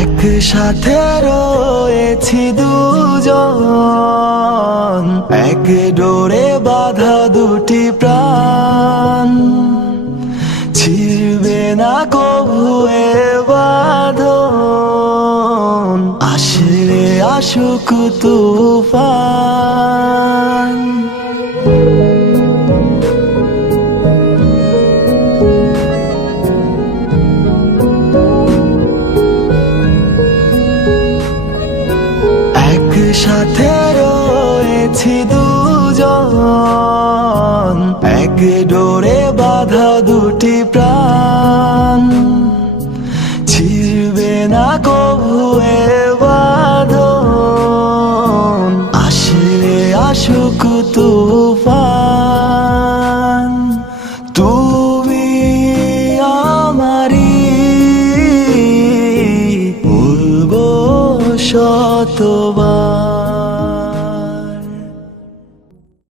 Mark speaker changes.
Speaker 1: একসাথে রয়েছি দুজন। এক ডোরে বাধা দুটি প্রাণ। ছিড়বে না এ বাঁধন। আসলে আসুক তুফান। রয়েছি দুজন। এক ডোরে বাধা দুটি প্রাণ। ছিড়বে না এ বাঁধন। আসলে আসুক তুফান। তুমি আমারি বলব শতবার